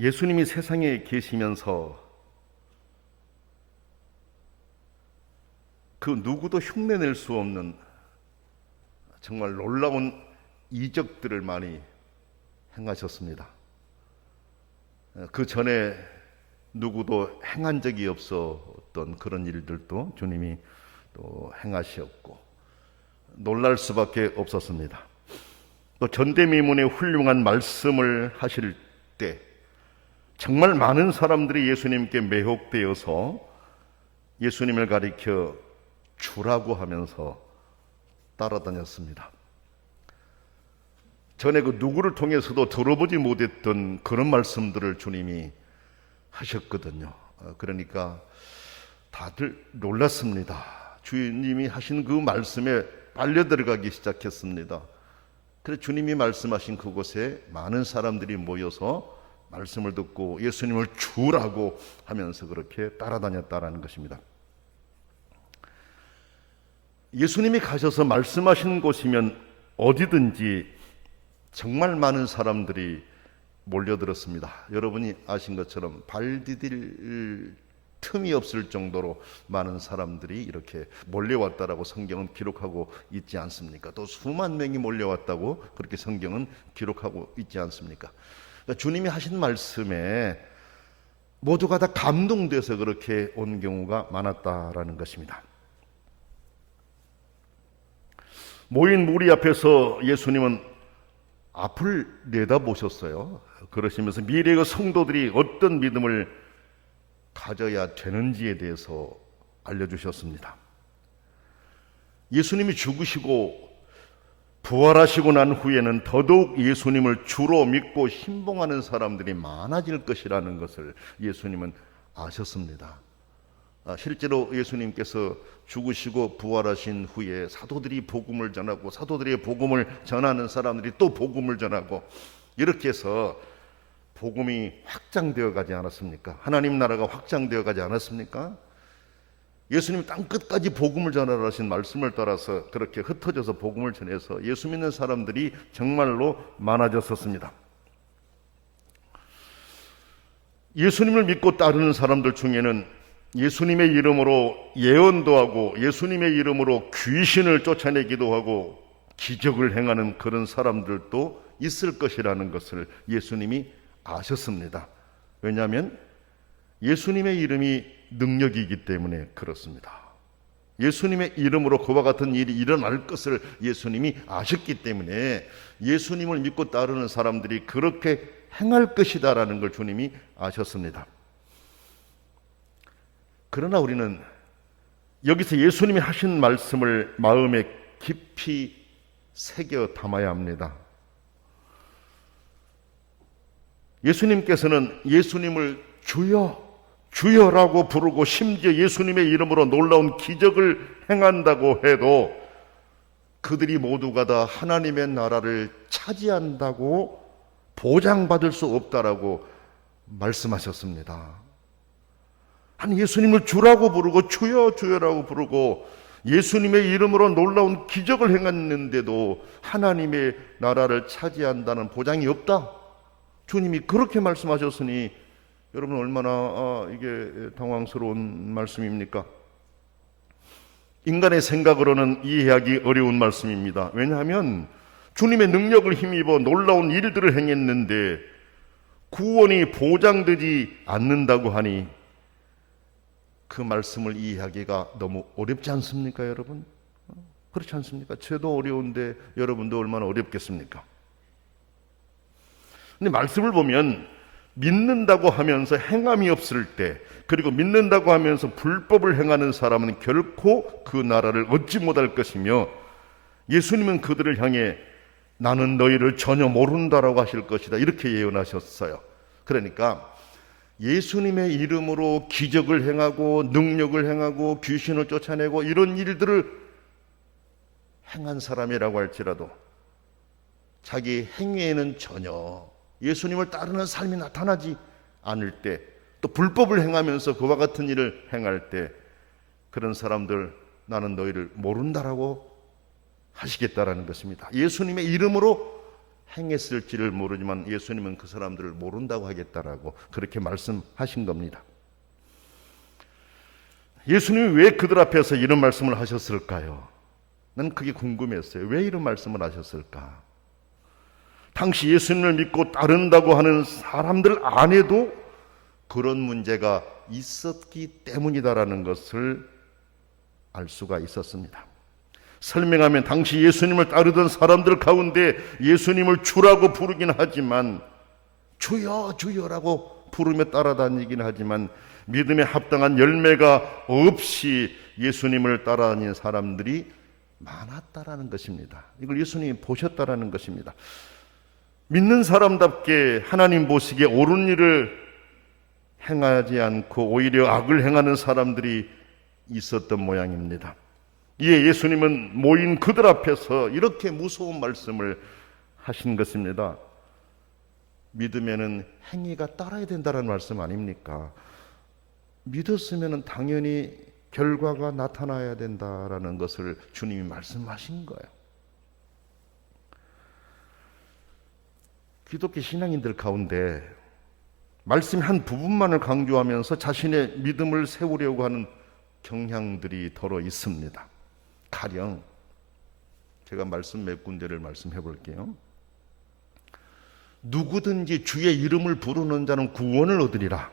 예수님이 세상에 계시면서 그 누구도 흉내낼 수 없는 정말 놀라운 이적들을 많이 행하셨습니다. 그 전에 누구도 행한 적이 없었던 그런 일들도 주님이 또 행하셨고 놀랄 수밖에 없었습니다. 또 전대미문의 훌륭한 말씀을 하실 때 정말 많은 사람들이 예수님께 매혹되어서 예수님을 가리켜 주라고 하면서 따라다녔습니다. 전에 그 누구를 통해서도 들어보지 못했던 그런 말씀들을 주님이 하셨거든요. 그러니까 다들 놀랐습니다. 주님이 하신 그 말씀에 빨려 들어가기 시작했습니다. 그래서 주님이 말씀하신 그곳에 많은 사람들이 모여서 말씀을 듣고 예수님을 주라고 하면서 그렇게 따라다녔다라는 것입니다. 예수님이 가셔서 말씀하신 곳이면 어디든지 정말 많은 사람들이 몰려들었습니다. 여러분이 아신 것처럼 발 디딜 틈이 없을 정도로 많은 사람들이 이렇게 몰려왔다라고 성경은 기록하고 있지 않습니까? 또 수만 명이 몰려왔다고 그렇게 성경은 기록하고 있지 않습니까? 그러니까 주님이 하신 말씀에 모두가 다 감동돼서 그렇게 온 경우가 많았다라는 것입니다. 모인 무리 앞에서 예수님은 앞을 내다보셨어요. 그러시면서 미래의 성도들이 어떤 믿음을 가져야 되는지에 대해서 알려주셨습니다. 예수님이 죽으시고 부활하시고 난 후에는 더더욱 예수님을 주로 믿고 신봉하는 사람들이 많아질 것이라는 것을 예수님은 아셨습니다. 실제로 예수님께서 죽으시고 부활하신 후에 사도들이 복음을 전하고 사도들의 복음을 전하는 사람들이 또 복음을 전하고 이렇게 해서 복음이 확장되어 가지 않았습니까? 하나님 나라가 확장되어 가지 않았습니까? 예수님이 땅 끝까지 복음을 전하라 하신 말씀을 따라서 그렇게 흩어져서 복음을 전해서 예수 믿는 사람들이 정말로 많아졌었습니다. 예수님을 믿고 따르는 사람들 중에는 예수님의 이름으로 예언도 하고 예수님의 이름으로 귀신을 쫓아내기도 하고 기적을 행하는 그런 사람들도 있을 것이라는 것을 예수님이 아셨습니다. 왜냐하면 예수님의 이름이 능력이기 때문에 그렇습니다. 예수님의 이름으로 그와 같은 일이 일어날 것을 예수님이 아셨기 때문에 예수님을 믿고 따르는 사람들이 그렇게 행할 것이다라는 걸 주님이 아셨습니다. 그러나 우리는 여기서 예수님이 하신 말씀을 마음에 깊이 새겨 담아야 합니다. 예수님께서는 예수님을 주여, 주여라고 부르고 심지어 예수님의 이름으로 놀라운 기적을 행한다고 해도 그들이 모두가 다 하나님의 나라를 차지한다고 보장받을 수 없다라고 말씀하셨습니다. 아니 예수님을 주라고 부르고 주여 주여라고 부르고 예수님의 이름으로 놀라운 기적을 행했는데도 하나님의 나라를 차지한다는 보장이 없다. 주님이 그렇게 말씀하셨으니 여러분 얼마나 이게 당황스러운 말씀입니까? 인간의 생각으로는 이해하기 어려운 말씀입니다. 왜냐하면 주님의 능력을 힘입어 놀라운 일들을 행했는데 구원이 보장되지 않는다고 하니 그 말씀을 이해하기가 너무 어렵지 않습니까, 여러분? 그렇지 않습니까? 저도 어려운데 여러분도 얼마나 어렵겠습니까? 근데 말씀을 보면 믿는다고 하면서 행함이 없을 때 그리고 믿는다고 하면서 불법을 행하는 사람은 결코 그 나라를 얻지 못할 것이며 예수님은 그들을 향해 나는 너희를 전혀 모른다라고 하실 것이다 이렇게 예언하셨어요. 그러니까 예수님의 이름으로 기적을 행하고 능력을 행하고 귀신을 쫓아내고 이런 일들을 행한 사람이라고 할지라도 자기 행위에는 전혀 예수님을 따르는 삶이 나타나지 않을 때 또 불법을 행하면서 그와 같은 일을 행할 때 그런 사람들 나는 너희를 모른다라고 하시겠다라는 것입니다. 예수님의 이름으로 행했을지를 모르지만 예수님은 그 사람들을 모른다고 하겠다라고 그렇게 말씀하신 겁니다. 예수님이 왜 그들 앞에서 이런 말씀을 하셨을까요? 난 그게 궁금했어요. 왜 이런 말씀을 하셨을까? 당시 예수님을 믿고 따른다고 하는 사람들 안에도 그런 문제가 있었기 때문이다라는 것을 알 수가 있었습니다. 설명하면 당시 예수님을 따르던 사람들 가운데 예수님을 주라고 부르긴 하지만 주여 주여라고 부르며 따라다니긴 하지만 믿음에 합당한 열매가 없이 예수님을 따라다니는 사람들이 많았다라는 것입니다. 이걸 예수님이 보셨다라는 것입니다. 믿는 사람답게 하나님 보시기에 옳은 일을 행하지 않고 오히려 악을 행하는 사람들이 있었던 모양입니다. 이에 예수님은 모인 그들 앞에서 이렇게 무서운 말씀을 하신 것입니다. 믿으면은 행위가 따라야 된다는 말씀 아닙니까? 믿었으면 당연히 결과가 나타나야 된다라는 것을 주님이 말씀하신 거예요. 기독교 신앙인들 가운데 말씀 한 부분만을 강조하면서 자신의 믿음을 세우려고 하는 경향들이 더러 있습니다. 가령 제가 말씀 몇 군데를 말씀해 볼게요. 누구든지 주의 이름을 부르는 자는 구원을 얻으리라.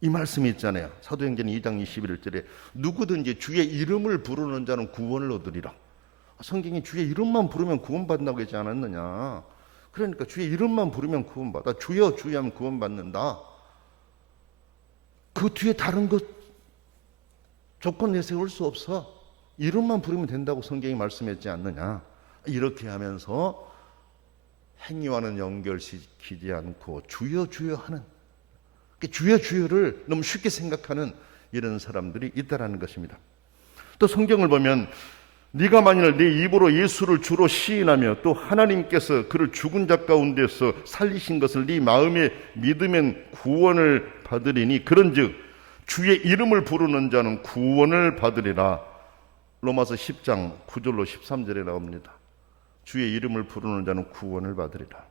이 말씀이 있잖아요. 사도행전 2장 21절에 누구든지 주의 이름을 부르는 자는 구원을 얻으리라. 성경이 주의 이름만 부르면 구원받는다고 하지 않았느냐. 그러니까 주의 이름만 부르면 구원받아. 주여 주여 하면 구원받는다. 그 뒤에 다른 것 조건 내세울 수 없어. 이름만 부르면 된다고 성경이 말씀했지 않느냐. 이렇게 하면서 행위와는 연결시키지 않고 주여 주여 하는, 주여 주여를 너무 쉽게 생각하는 이런 사람들이 있다라는 것입니다. 또 성경을 보면 네가 만일 네 입으로 예수를 주로 시인하며 또 하나님께서 그를 죽은 자 가운데서 살리신 것을 네 마음에 믿으면 구원을 받으리니 그런즉 주의 이름을 부르는 자는 구원을 받으리라. 로마서 10장 9절로 13절에 나옵니다. 주의 이름을 부르는 자는 구원을 받으리라.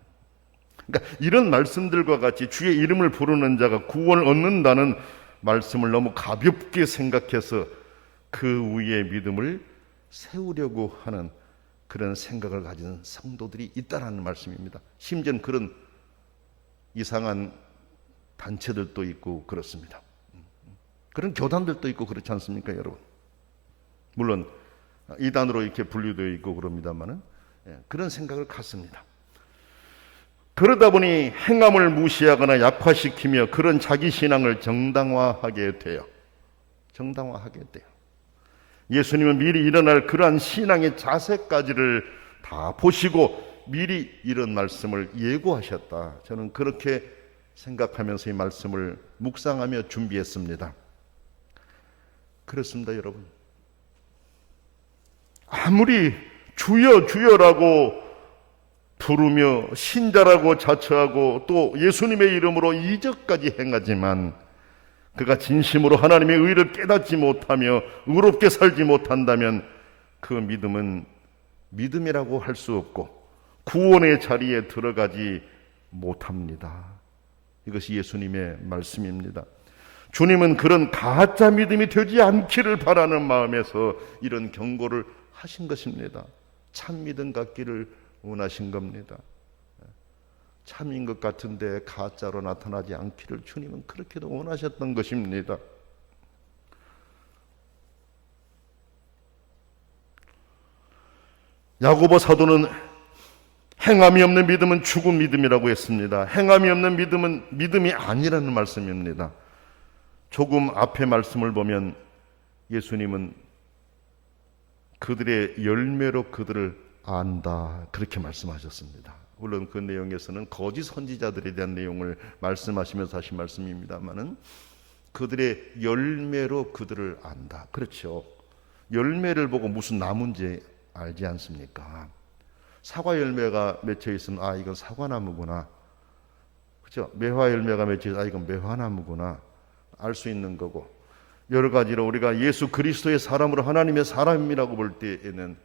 그러니까 이런 말씀들과 같이 주의 이름을 부르는 자가 구원을 얻는다는 말씀을 너무 가볍게 생각해서 그 위에 믿음을 세우려고 하는 그런 생각을 가진 성도들이 있다라는 말씀입니다. 심지어는 그런 이상한 단체들도 있고 그렇습니다. 그런 교단들도 있고 그렇지 않습니까, 여러분? 물론 이단으로 이렇게 분류되어 있고 그럽니다만은 그런 생각을 갖습니다. 그러다 보니 행함을 무시하거나 약화시키며 그런 자기 신앙을 정당화하게 돼요. 예수님은 미리 일어날 그러한 신앙의 자세까지를 다 보시고 미리 이런 말씀을 예고하셨다. 저는 그렇게 생각하면서 이 말씀을 묵상하며 준비했습니다. 그렇습니다, 여러분. 아무리 주여 주여라고 부르며 신자라고 자처하고 또 예수님의 이름으로 이적까지 행하지만 그가 진심으로 하나님의 의를 깨닫지 못하며 의롭게 살지 못한다면 그 믿음은 믿음이라고 할 수 없고 구원의 자리에 들어가지 못합니다. 이것이 예수님의 말씀입니다. 주님은 그런 가짜 믿음이 되지 않기를 바라는 마음에서 이런 경고를 하신 것입니다. 참 믿음 갖기를 원하신 겁니다. 참인 것 같은데 가짜로 나타나지 않기를 주님은 그렇게도 원하셨던 것입니다. 야고보 사도는 행함이 없는 믿음은 죽은 믿음이라고 했습니다. 행함이 없는 믿음은 믿음이 아니라는 말씀입니다. 조금 앞에 말씀을 보면 예수님은 그들의 열매로 그들을 안다 그렇게 말씀하셨습니다. 물론 그 내용에서는 거짓 선지자들에 대한 내용을 말씀하시면서 하신 말씀입니다만은 그들의 열매로 그들을 안다. 그렇죠. 열매를 보고 무슨 나무인지 알지 않습니까? 사과 열매가 맺혀 있으면 이건 사과나무구나. 그렇죠. 매화 열매가 맺혀 있으면 이건 매화나무구나. 알 수 있는 거고 여러 가지로 우리가 예수 그리스도의 사람으로 하나님의 사람이라고 볼 때에는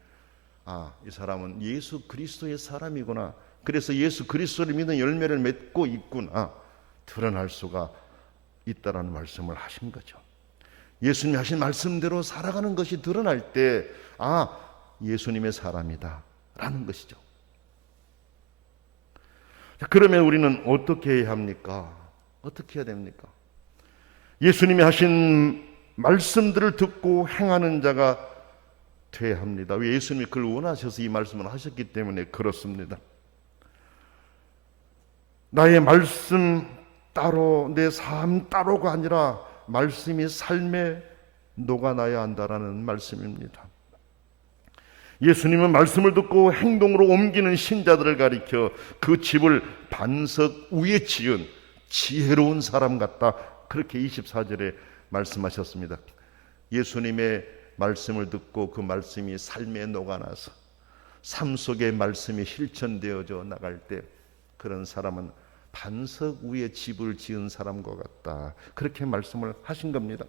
이 사람은 예수 그리스도의 사람이구나. 그래서 예수 그리스도를 믿는 열매를 맺고 있구나 드러날 수가 있다라는 말씀을 하신 거죠. 예수님이 하신 말씀대로 살아가는 것이 드러날 때 예수님의 사람이다 라는 것이죠. 자, 그러면 우리는 어떻게 해야 합니까? 어떻게 해야 됩니까? 예수님이 하신 말씀들을 듣고 행하는 자가 돼야 합니다. 왜? 예수님이 그걸 원하셔서 이 말씀을 하셨기 때문에 그렇습니다. 나의 말씀 따로, 내 삶 따로가 아니라 말씀이 삶에 녹아나야 한다라는 말씀입니다. 예수님은 말씀을 듣고 행동으로 옮기는 신자들을 가리켜 그 집을 반석 위에 지은 지혜로운 사람 같다, 그렇게 24절에 말씀하셨습니다. 예수님의 말씀을 듣고 그 말씀이 삶에 녹아나서 삶 속에 말씀이 실천되어져 나갈 때 그런 사람은 반석 위에 집을 지은 사람과 같다, 그렇게 말씀을 하신 겁니다.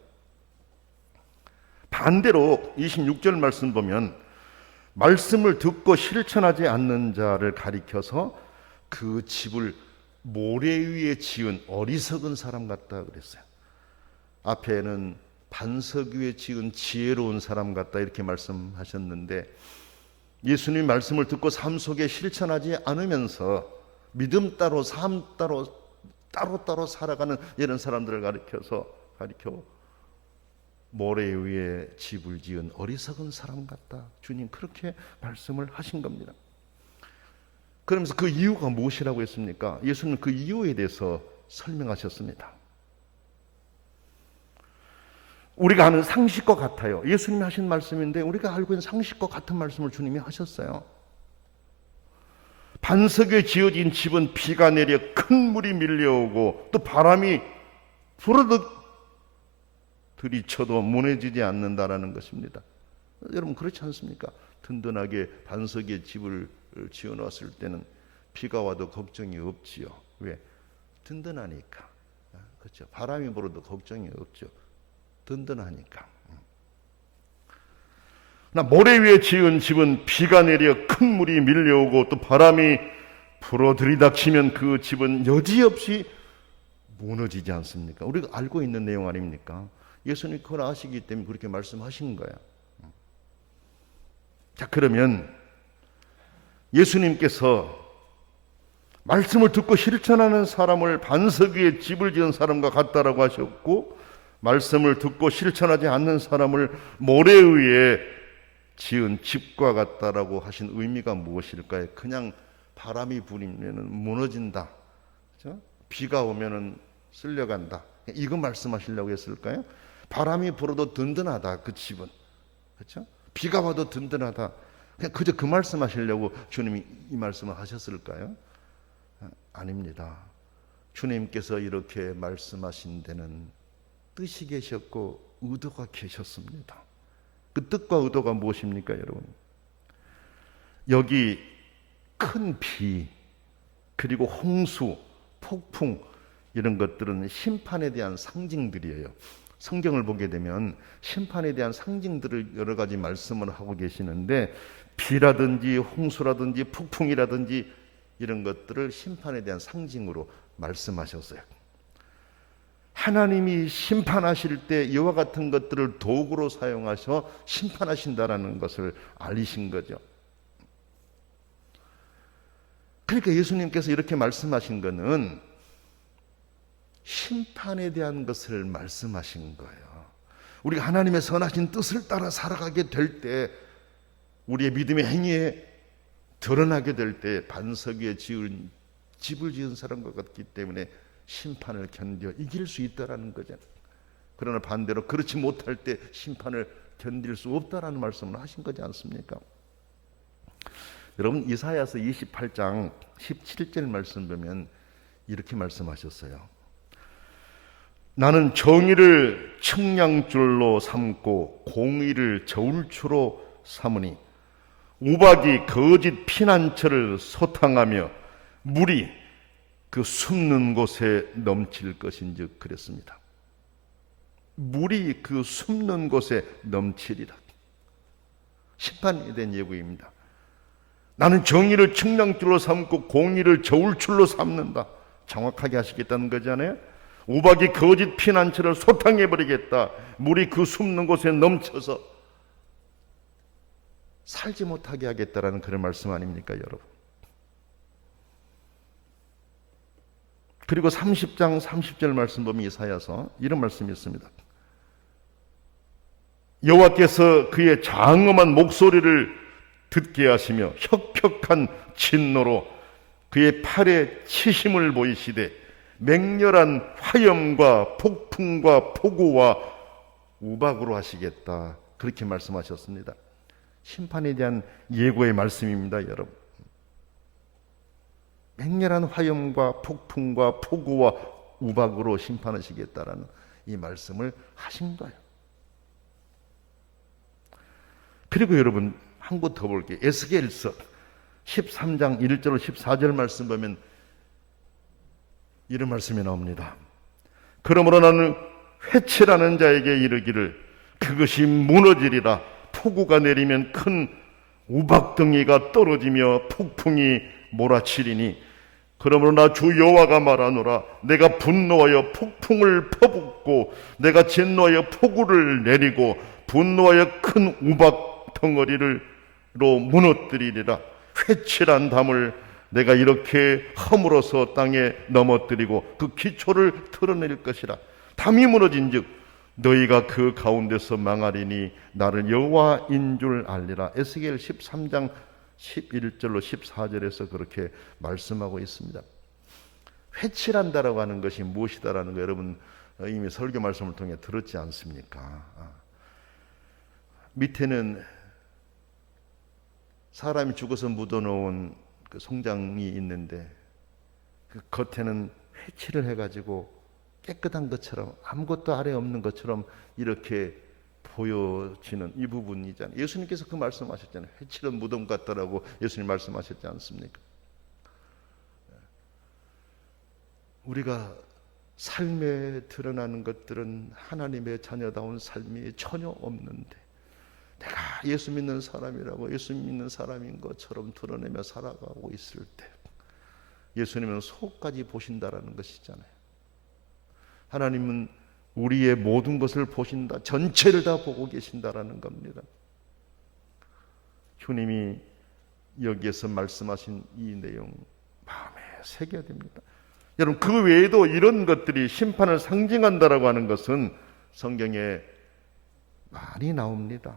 반대로 26절 말씀 보면 말씀을 듣고 실천하지 않는 자를 가리켜서 그 집을 모래 위에 지은 어리석은 사람 같다 그랬어요. 앞에는 반석 위에 지은 지혜로운 사람 같다 이렇게 말씀하셨는데, 예수님 말씀을 듣고 삶 속에 실천하지 않으면서 믿음 따로 삶 따로 살아가는 이런 사람들을 가리켜 모래 위에 집을 지은 어리석은 사람 같다, 주님 그렇게 말씀을 하신 겁니다. 그러면서 그 이유가 무엇이라고 했습니까? 예수님 그 이유에 대해서 설명하셨습니다. 우리가 아는 상식과 같아요. 예수님이 하신 말씀인데 우리가 알고 있는 상식과 같은 말씀을 주님이 하셨어요. 반석에 지어진 집은 비가 내려 큰 물이 밀려오고 또 바람이 불어도 들이쳐도 무너지지 않는다라는 것입니다. 여러분 그렇지 않습니까? 든든하게 반석에 집을 지어놨을 때는 비가 와도 걱정이 없지요. 왜? 든든하니까. 그렇죠? 바람이 불어도 걱정이 없죠. 든든하니까. 모래 위에 지은 집은 비가 내려 큰 물이 밀려오고 또 바람이 불어 들이닥치면 그 집은 여지없이 무너지지 않습니까? 우리가 알고 있는 내용 아닙니까? 예수님이 그걸 아시기 때문에 그렇게 말씀하신 거야. 자, 그러면 예수님께서 말씀을 듣고 실천하는 사람을 반석 위에 집을 지은 사람과 같다라고 하셨고, 말씀을 듣고 실천하지 않는 사람을 모래 위에 지은 집과 같다라고 하신 의미가 무엇일까요? 그냥 바람이 불면 무너진다, 그렇죠? 비가 오면 쓸려간다, 이거 말씀하시려고 했을까요? 바람이 불어도 든든하다, 그 집은. 그렇죠? 비가 와도 든든하다, 그냥 그저 그 말씀하시려고 주님이 이 말씀을 하셨을까요? 아닙니다. 주님께서 이렇게 말씀하신 데는 뜻이 계셨고 의도가 계셨습니다. 그 뜻과 의도가 무엇입니까, 여러분? 여기 큰 비, 그리고 홍수, 폭풍, 이런 것들은 심판에 대한 상징들이에요. 성경을 보게 되면 심판에 대한 상징들을 여러 가지 말씀을 하고 계시는데, 비라든지 홍수라든지 폭풍이라든지 이런 것들을 심판에 대한 상징으로 말씀하셨어요. 하나님이 심판하실 때 이와 같은 것들을 도구로 사용하셔 심판하신다라는 것을 알리신 거죠. 그러니까 예수님께서 이렇게 말씀하신 것은 심판에 대한 것을 말씀하신 거예요. 우리가 하나님의 선하신 뜻을 따라 살아가게 될 때, 우리의 믿음의 행위에 드러나게 될 때 반석 위에 집을 지은 사람과 같기 때문에 심판을 견뎌 이길 수 있다라는 거죠. 그러나 반대로 그렇지 못할 때 심판을 견딜 수 없다라는 말씀을 하신 거지 않습니까? 여러분, 이사야서 28장 17절 말씀 보면 이렇게 말씀하셨어요. 나는 정의를 측량줄로 삼고 공의를 저울추로 삼으니 우박이 거짓 피난처를 소탕하며 물이 그 숨는 곳에 넘칠 것인즉 그랬습니다. 물이 그 숨는 곳에 넘치리라. 심판에 대한 예고입니다. 나는 정의를 측량줄로 삼고 공의를 저울줄로 삼는다. 정확하게 하시겠다는 거잖아요. 우박이 거짓 피난처를 소탕해버리겠다. 물이 그 숨는 곳에 넘쳐서 살지 못하게 하겠다라는 그런 말씀 아닙니까, 여러분? 그리고 30장 30절 말씀 보면 이사야서 이런 말씀이 있습니다. 여호와께서 그의 장엄한 목소리를 듣게 하시며 혁혁한 진노로 그의 팔에 치심을 보이시되 맹렬한 화염과 폭풍과 폭우와 우박으로 하시겠다. 그렇게 말씀하셨습니다. 심판에 대한 예고의 말씀입니다, 여러분. 맹렬한 화염과 폭풍과 폭우와 우박으로 심판하시겠다라는 이 말씀을 하신 거예요. 그리고 여러분 한 곳 더 볼게요. 에스겔서 13장 1절 14절 말씀 보면 이런 말씀이 나옵니다. 그러므로 나는 회칠하는 자에게 이르기를 그것이 무너지리라. 폭우가 내리면 큰 우박덩이가 떨어지며 폭풍이 몰아치리니 그러므로 나 주 여호와가 말하노라. 내가 분노하여 폭풍을 퍼붓고 내가 진노하여 폭우를 내리고 분노하여 큰 우박 덩어리로 무너뜨리리라. 회칠한 담을 내가 이렇게 허물어서 땅에 넘어뜨리고 그 기초를 털어낼 것이라. 담이 무너진즉 너희가 그 가운데서 망하리니 나를 여호와인 줄 알리라. 에스겔 13장 11절로 14절에서 그렇게 말씀하고 있습니다. 회칠한다라고 하는 것이 무엇이다라는 거 여러분 이미 설교 말씀을 통해 들었지 않습니까? 밑에는 사람이 죽어서 묻어놓은 그 송장이 있는데 그 겉에는 회칠을 해가지고 깨끗한 것처럼 아무것도 아래 없는 것처럼 이렇게 보여지는 이 부분이잖아요. 예수님께서 그 말씀하셨잖아요. 회칠은 무덤 같다라고 예수님 말씀하셨지 않습니까? 우리가 삶에 드러나는 것들은 하나님의 자녀다운 삶이 전혀 없는데 내가 예수 믿는 사람이라고 예수 믿는 사람인 것처럼 드러내며 살아가고 있을 때 예수님은 속까지 보신다라는 것이잖아요. 하나님은 우리의 모든 것을 보신다. 전체를 다 보고 계신다라는 겁니다. 주님이 여기에서 말씀하신 이 내용 마음에 새겨야 됩니다. 여러분 그 외에도 이런 것들이 심판을 상징한다라고 하는 것은 성경에 많이 나옵니다.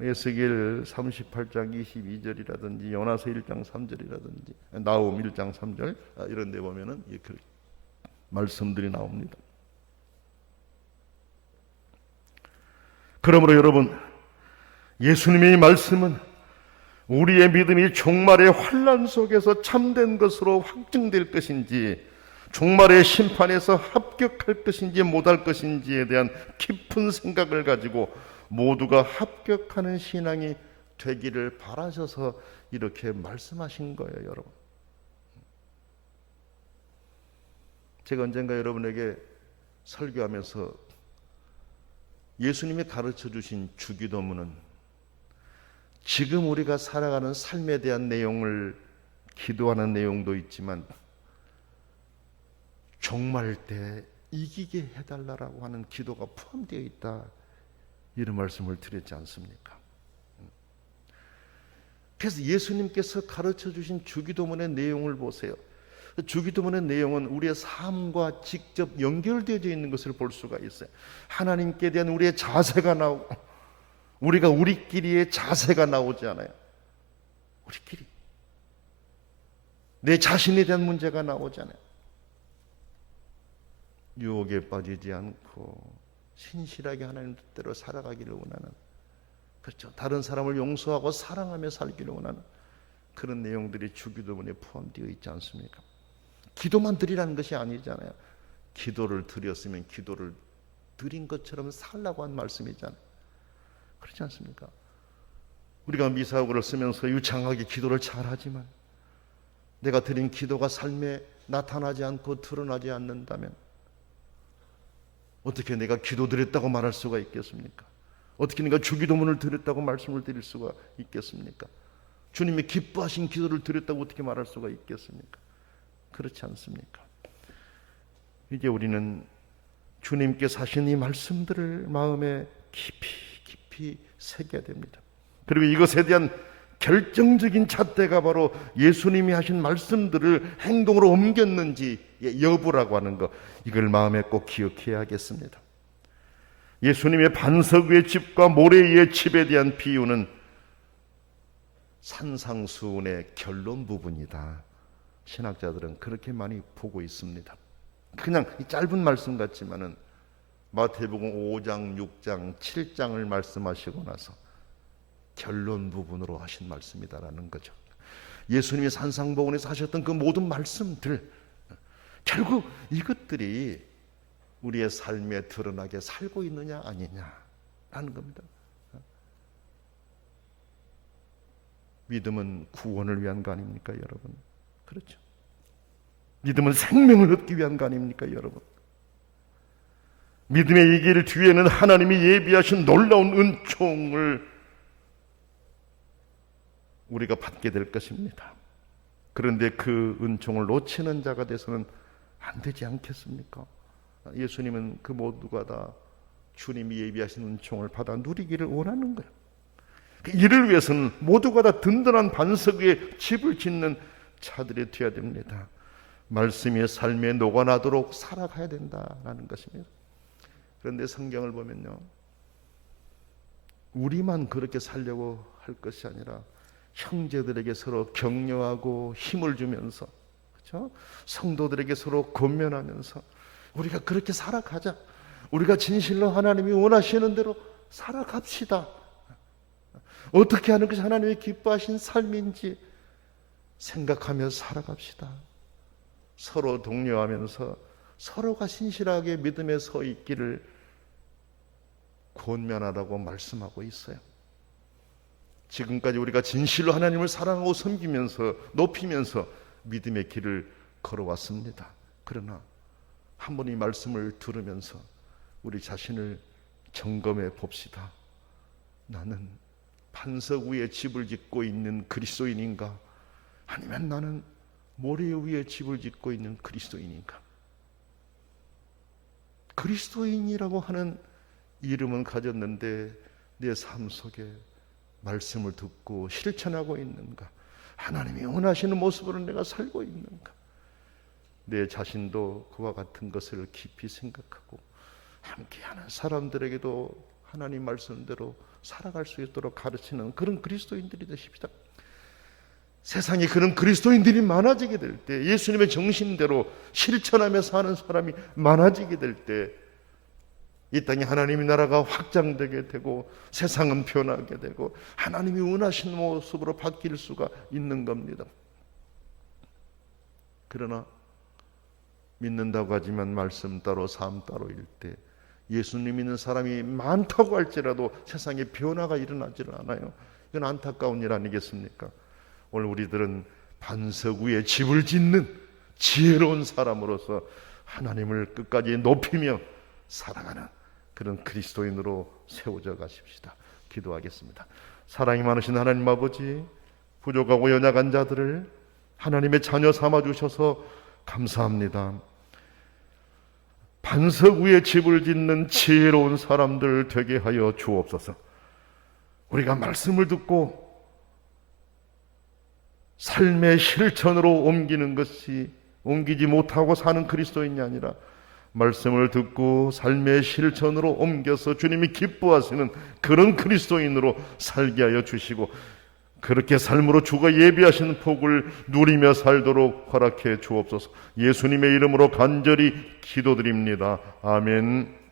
에스겔 38장 22절이라든지 요나서 1장 3절이라든지 나홈 1장 3절 이런 데 보면은 이렇게 말씀들이 나옵니다. 그러므로 여러분 예수님의 말씀은 우리의 믿음이 종말의 환난 속에서 참된 것으로 확증될 것인지 종말의 심판에서 합격할 것인지 못할 것인지에 대한 깊은 생각을 가지고 모두가 합격하는 신앙이 되기를 바라셔서 이렇게 말씀하신 거예요, 여러분. 제가 언젠가 여러분에게 설교하면서 예수님이 가르쳐 주신 주기도문은 지금 우리가 살아가는 삶에 대한 내용을 기도하는 내용도 있지만 종말 때 이기게 해달라고 하는 기도가 포함되어 있다. 이런 말씀을 드렸지 않습니까? 그래서 예수님께서 가르쳐 주신 주기도문의 내용을 보세요. 주기도문의 내용은 우리의 삶과 직접 연결되어 있는 것을 볼 수가 있어요. 하나님께 대한 우리의 자세가 나오고 우리가 우리끼리의 자세가 나오지 않아요. 우리끼리 내 자신에 대한 문제가 나오지 않아요. 유혹에 빠지지 않고 신실하게 하나님 뜻대로 살아가기를 원하는, 그렇죠, 다른 사람을 용서하고 사랑하며 살기를 원하는 그런 내용들이 주기도문에 포함되어 있지 않습니까? 기도만 드리라는 것이 아니잖아요. 기도를 드렸으면 기도를 드린 것처럼 살라고 한 말씀이잖아요. 그렇지 않습니까? 우리가 미사오그를 쓰면서 유창하게 기도를 잘하지만 내가 드린 기도가 삶에 나타나지 않고 드러나지 않는다면 어떻게 내가 기도 드렸다고 말할 수가 있겠습니까? 어떻게 내가 주기도문을 드렸다고 말씀을 드릴 수가 있겠습니까? 주님이 기뻐하신 기도를 드렸다고 어떻게 말할 수가 있겠습니까? 그렇지 않습니까? 이제 우리는 주님께서 하신 이 말씀들을 마음에 깊이 새겨야 됩니다. 그리고 이것에 대한 결정적인 잣대가 바로 예수님이 하신 말씀들을 행동으로 옮겼는지 여부라고 하는 것, 이걸 마음에 꼭 기억해야겠습니다. 예수님의 반석 위의 집과 모래 위의 집에 대한 비유는 산상수훈의 결론 부분이다. 신학자들은 그렇게 많이 보고 있습니다. 그냥 짧은 말씀 같지만은 마태복음 5장, 6장, 7장을 말씀하시고 나서 결론 부분으로 하신 말씀이다라는 거죠. 예수님이 산상보훈에서 하셨던 그 모든 말씀들, 결국 이것들이 우리의 삶에 드러나게 살고 있느냐 아니냐라는 겁니다. 믿음은 구원을 위한 거 아닙니까, 여러분? 그렇죠. 믿음은 생명을 얻기 위한 거 아닙니까, 여러분? 믿음의 이 길 뒤에는 하나님이 예비하신 놀라운 은총을 우리가 받게 될 것입니다. 그런데 그 은총을 놓치는 자가 돼서는 안 되지 않겠습니까? 예수님은 그 모두가 다 주님이 예비하신 은총을 받아 누리기를 원하는 거예요. 이를 위해서는 모두가 다 든든한 반석 위에 집을 짓는 자들이 되어야 됩니다. 말씀이 삶에 녹아나도록 살아가야 된다라는 것입니다. 그런데 성경을 보면요, 우리만 그렇게 살려고 할 것이 아니라 형제들에게 서로 격려하고 힘을 주면서, 그렇죠? 성도들에게 서로 권면하면서 우리가 그렇게 살아가자. 우리가 진실로 하나님이 원하시는 대로 살아갑시다. 어떻게 하는 것이 하나님이 기뻐하신 삶인지 생각하며 살아갑시다. 서로 독려하면서 서로가 신실하게 믿음에 서 있기를 권면하라고 말씀하고 있어요. 지금까지 우리가 진실로 하나님을 사랑하고 섬기면서 높이면서 믿음의 길을 걸어왔습니다. 그러나 한 번 이 말씀을 들으면서 우리 자신을 점검해 봅시다. 나는 반석 위에 집을 짓고 있는 그리스도인인가? 아니면 나는 모래 위에 집을 짓고 있는 그리스도인인가? 그리스도인이라고 하는 이름은 가졌는데 내 삶 속에 말씀을 듣고 실천하고 있는가? 하나님이 원하시는 모습으로 내가 살고 있는가? 내 자신도 그와 같은 것을 깊이 생각하고 함께하는 사람들에게도 하나님 말씀대로 살아갈 수 있도록 가르치는 그런 그리스도인들이 되십시다. 세상에 그런 그리스도인들이 많아지게 될 때, 예수님의 정신대로 실천하며 사는 사람이 많아지게 될 때, 이 땅에 하나님의 나라가 확장되게 되고 세상은 변하게 되고 하나님이 원하시는 모습으로 바뀔 수가 있는 겁니다. 그러나 믿는다고 하지만 말씀 따로 삶 따로일 때 예수님 믿는 사람이 많다고 할지라도 세상에 변화가 일어나질 않아요. 이건 안타까운 일 아니겠습니까? 오늘 우리들은 반석 위에 집을 짓는 지혜로운 사람으로서 하나님을 끝까지 높이며 살아가는 그런 그리스도인으로 세워져 가십시다. 기도하겠습니다. 사랑이 많으신 하나님 아버지, 부족하고 연약한 자들을 하나님의 자녀 삼아주셔서 감사합니다. 반석 위에 집을 짓는 지혜로운 사람들 되게 하여 주옵소서. 우리가 말씀을 듣고 삶의 실천으로 옮기는 것이, 옮기지 못하고 사는 그리스도인이 아니라 말씀을 듣고 삶의 실천으로 옮겨서 주님이 기뻐하시는 그런 그리스도인으로 살게 하여 주시고, 그렇게 삶으로 주가 예비하신 복을 누리며 살도록 허락해 주옵소서. 예수님의 이름으로 간절히 기도드립니다. 아멘.